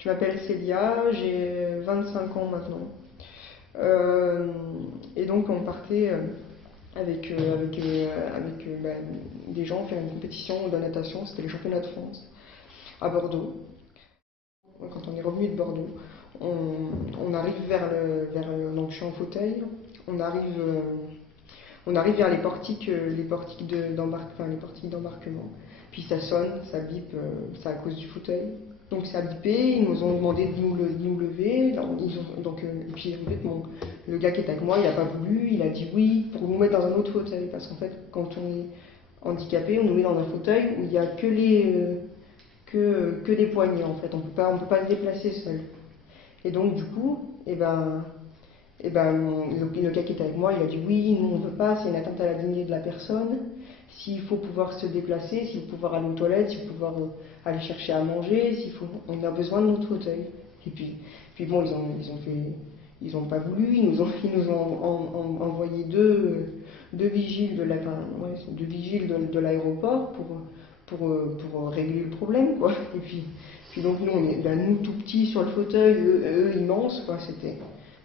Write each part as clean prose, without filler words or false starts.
Je m'appelle Célia, j'ai 25 ans maintenant. Et donc on partait avec des gens faire une compétition de natation, c'était les championnats de France à Bordeaux. Quand on est revenu de Bordeaux, on arrive donc je suis en fauteuil, on arrive vers les portiques d'embarquement. Puis ça sonne, ça bip, c'est à cause du fauteuil. Donc ça a bipé, ils nous ont demandé de nous lever. Puis en fait, le gars qui était avec moi, il n'a pas voulu, il a dit oui pour nous mettre dans un autre fauteuil. Parce qu'en fait, quand on est handicapé, on nous met dans un fauteuil où il n'y a que des poignées en fait. On peut pas se déplacer seul. Et donc du coup, le gars qui était avec moi, il a dit oui, nous on ne veut pas, c'est une atteinte à la dignité de la personne. S'il faut pouvoir se déplacer, s'il faut pouvoir aller aux toilettes, s'il faut pouvoir aller chercher à manger, on a besoin de notre fauteuil. Et puis bon, ils ont pas voulu, ils nous ont envoyé deux vigiles de l'aéroport pour régler le problème, quoi. Et puis donc nous tout petits sur le fauteuil, eux immenses, quoi.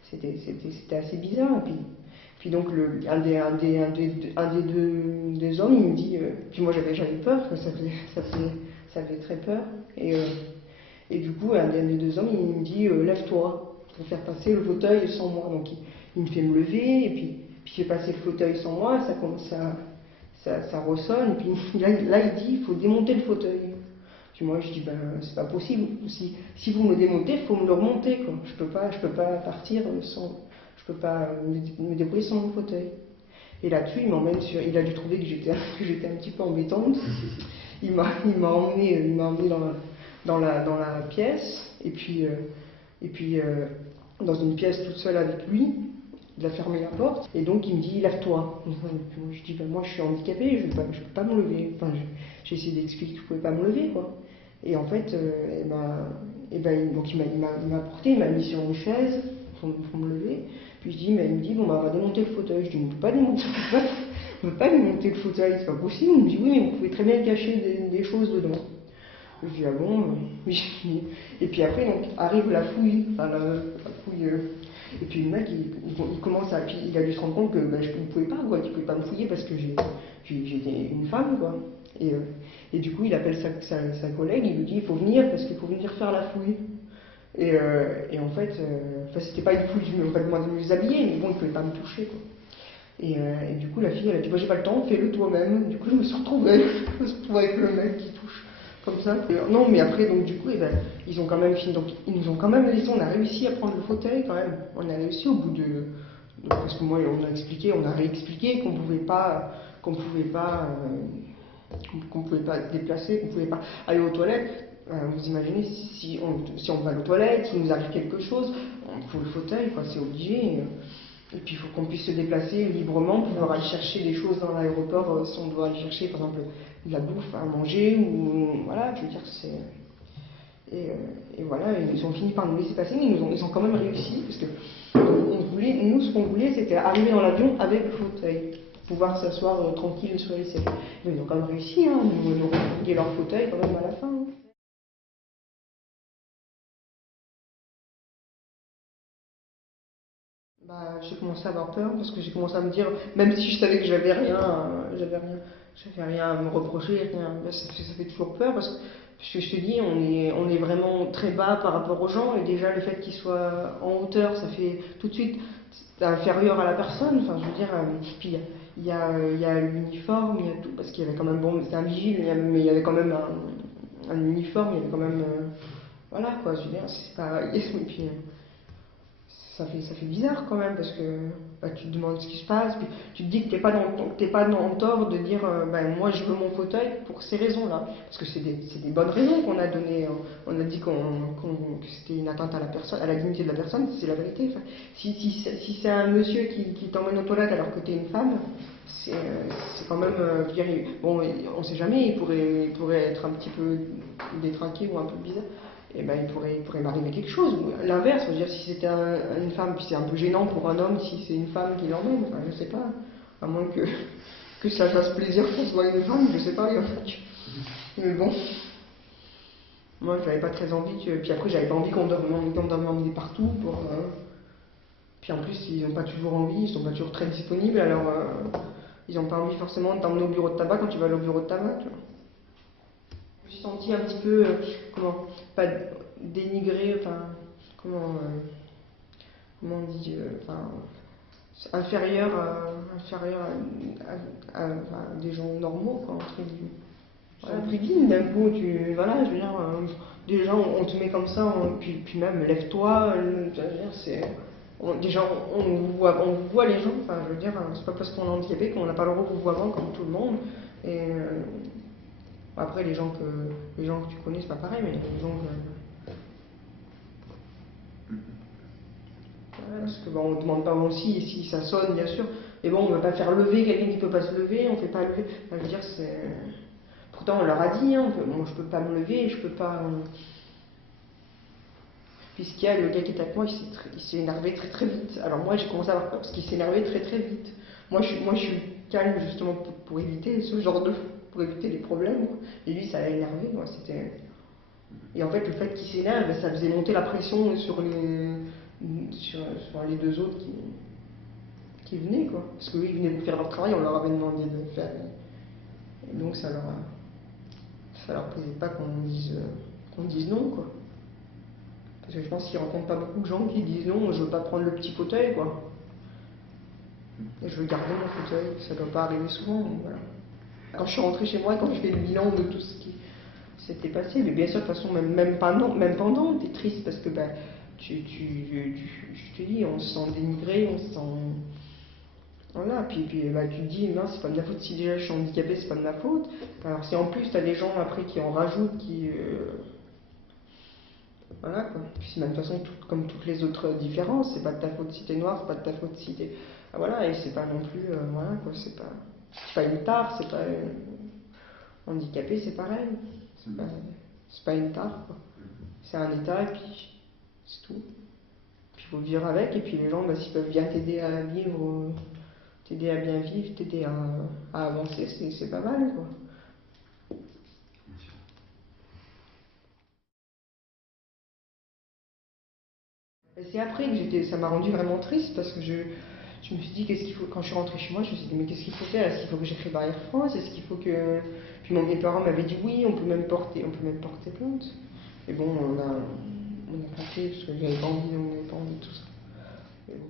C'était assez bizarre. Puis donc un des deux hommes, il me dit, puis moi j'avais peur, ça fait très peur. Et du coup, un des deux hommes, il me dit, lève-toi, pour faire passer le fauteuil sans moi. Donc il me fait me lever, et puis il fait passer le fauteuil sans moi, ça ressonne, et puis là il dit, il faut démonter le fauteuil. Puis moi je dis, ben c'est pas possible, si vous me démontez, il faut me le remonter, quoi. Je peux pas partir je peux pas me débrouiller sans mon fauteuil. Et là-dessus, il a dû trouver que j'étais un petit peu embêtante. Il m'a emmené dans la pièce, et puis dans une pièce toute seule avec lui. Il a fermé la porte, et donc il me dit lève-toi. Je dis ben moi je suis handicapée, je peux pas me lever. Enfin, j'ai essayé d'expliquer que je pouvais pas me lever, quoi. Et en fait, donc il m'a porté, il m'a mis sur une chaise pour me lever. Puis il me dit bon bah on va démonter le fauteuil. Je dis on peut pas démonter le fauteuil, c'est pas possible. Il me dit oui mais vous pouvez très bien cacher des choses dedans. Je dis ah bon oui. Et puis après donc arrive la fouille, et puis le mec il commence à, puis il a dû se rendre compte que je ne pouvais pas, quoi, qu'il pouvait pas me fouiller parce que j'étais une femme, quoi. Et du coup il appelle sa collègue, il lui dit il faut venir parce qu'il faut venir faire la fouille. Et en fait, c'était pas une fouille, je ne me pas demandé de les habiller, mais bon, il ne pouvait pas me toucher, quoi. Et du coup, la fille, elle a dit bah, j'ai pas le temps, fais-le toi-même. Du coup, je me suis retrouvée avec le mec qui touche, comme ça. Non, mais après, donc, du coup, ils ont quand même fini. Donc, ils nous ont quand même laissé, on a réussi à prendre le fauteuil, quand même. On a réussi au bout parce que moi, on a réexpliqué qu'on pouvait pas se déplacer, qu'on pouvait pas aller aux toilettes. Vous imaginez si on va aux toilettes, s'il nous arrive quelque chose, il faut le fauteuil, quoi, c'est obligé. Et puis il faut qu'on puisse se déplacer librement, pouvoir aller chercher des choses dans l'aéroport, si on doit aller chercher par exemple de la bouffe à manger, ou voilà, je veux dire, c'est. Et voilà, ils ont fini par nous laisser passer, mais ils ont quand même réussi, parce que nous, ce qu'on voulait, c'était arriver dans l'avion avec le fauteuil, pouvoir s'asseoir tranquille sur les sièges. Mais ils ont quand même réussi, hein, ils nous ont refouillé leur fauteuil quand même à la fin. Hein. Bah, j'ai commencé à avoir peur parce que j'ai commencé à me dire, même si je savais que j'avais rien à me reprocher, rien, bah, ça fait toujours peur parce que je te dis, on est vraiment très bas par rapport aux gens et déjà le fait qu'ils soient en hauteur, ça fait tout de suite inférieur à la personne. Enfin, je veux dire, puis il y a l'uniforme, il y a tout parce qu'il y avait quand même, bon, c'était un vigile, mais il y avait quand même un uniforme, il y avait quand même, voilà quoi, je veux dire, c'est pas, et puis, ça fait bizarre quand même parce que bah, tu te demandes ce qui se passe, puis tu te dis que t'es pas dans le tort de dire moi je veux mon fauteuil pour ces raisons-là. Parce que c'est des bonnes raisons qu'on a données. On a dit que c'était une atteinte à la personne, à la dignité de la personne, c'est la vérité. Enfin, si c'est un monsieur qui t'emmène aux toilettes alors que t'es une femme, c'est quand même. Je veux dire, bon, on sait jamais, il pourrait être un petit peu détraqué ou un peu bizarre. Et ben, il pourrait m'arriver quelque chose. Ou l'inverse, je veux dire, si c'était une femme, puis c'est un peu gênant pour un homme si c'est une femme qui l'emmène, enfin, je sais pas. À moins que ça fasse plaisir qu'on soit une femme, je sais pas, mais bon. Moi, j'avais pas très envie que. Puis après, j'avais pas envie qu'on doive m'emmener partout. Puis en plus, ils n'ont pas toujours envie, ils sont pas toujours très disponibles, alors ils n'ont pas envie forcément de t'emmener au bureau de tabac quand tu vas aller au bureau de tabac. Tu vois. Je me suis sentie un petit peu, comment, pas dénigrée, enfin, comment on dit, enfin, inférieure à des gens normaux, quoi, entre guillemets. Voilà, plus digne d'un coup, voilà, je veux dire, des gens, on te met comme ça, puis même, lève-toi, je veux dire, déjà, on vous voit les gens, enfin, je veux dire, c'est pas parce qu'on est handicapé qu'on n'a pas le recouvrement comme tout le monde, et après, les gens que tu connais, c'est pas pareil, mais les gens ouais, parce que bon, on demande pas aussi si ça sonne, bien sûr, mais bon, on ne va pas faire lever quelqu'un qui peut pas se lever, on fait pas lever, enfin, je veux dire, c'est. Pourtant, on leur a dit, hein, bon, je peux pas me lever, je peux pas. Puisqu'il y a le gars qui était avec moi, il s'est énervé très très vite. Alors moi, j'ai commencé à avoir peur parce qu'il s'est énervé très très vite. Moi, je suis calme justement pour éviter ce genre pour éviter les problèmes. Et lui, ça l'a énervé. Moi, c'était. Et en fait, le fait qu'il s'énerve, ça faisait monter la pression sur les deux autres qui venaient, quoi. Parce qu'eux, ils venaient pour faire leur travail, on leur avait demandé de faire. Et donc, ça leur plaisait pas qu'on dise non, quoi. Parce que je pense qu'ils rencontrent pas beaucoup de gens qui disent non, je veux pas prendre le petit fauteuil, quoi. Et je veux garder mon fauteuil, ça doit pas arriver souvent, donc voilà. Quand je suis rentrée chez moi, quand je fais le bilan de tout ce qui s'était passé, mais bien sûr, de toute façon, même pendant, t'es triste parce que bah, je te dis, on se sent dénigré, on se sent. Voilà, puis bah, tu te dis, non, c'est pas de ma faute, si déjà je suis handicapée, c'est pas de ma faute. Alors si en plus t'as des gens après qui en rajoutent, voilà quoi. Puis de toute façon, comme toutes les autres différences, c'est pas de ta faute si t'es noir, c'est pas de ta faute si t'es. Ah, voilà, et c'est pas non plus. Voilà quoi, c'est pas une tare, c'est pas. Handicapé, c'est pareil. C'est pas une tare quoi. C'est un état et puis c'est tout. Puis il faut vivre avec, et puis les gens, bah, s'ils peuvent bien t'aider à vivre, t'aider à bien vivre, t'aider à avancer, c'est pas mal quoi. Et c'est après que ça m'a rendu vraiment triste parce que je me suis dit, quand je suis rentrée chez moi, je me suis dit, mais qu'est-ce qu'il faut faire? Est-ce qu'il faut que j'écrive à Air France? Est-ce qu'il faut que. Puis mes parents m'avaient dit, oui, on peut même porter plainte. Et bon, on a pas fait parce que j'avais pas envie de tout ça. Mais bon.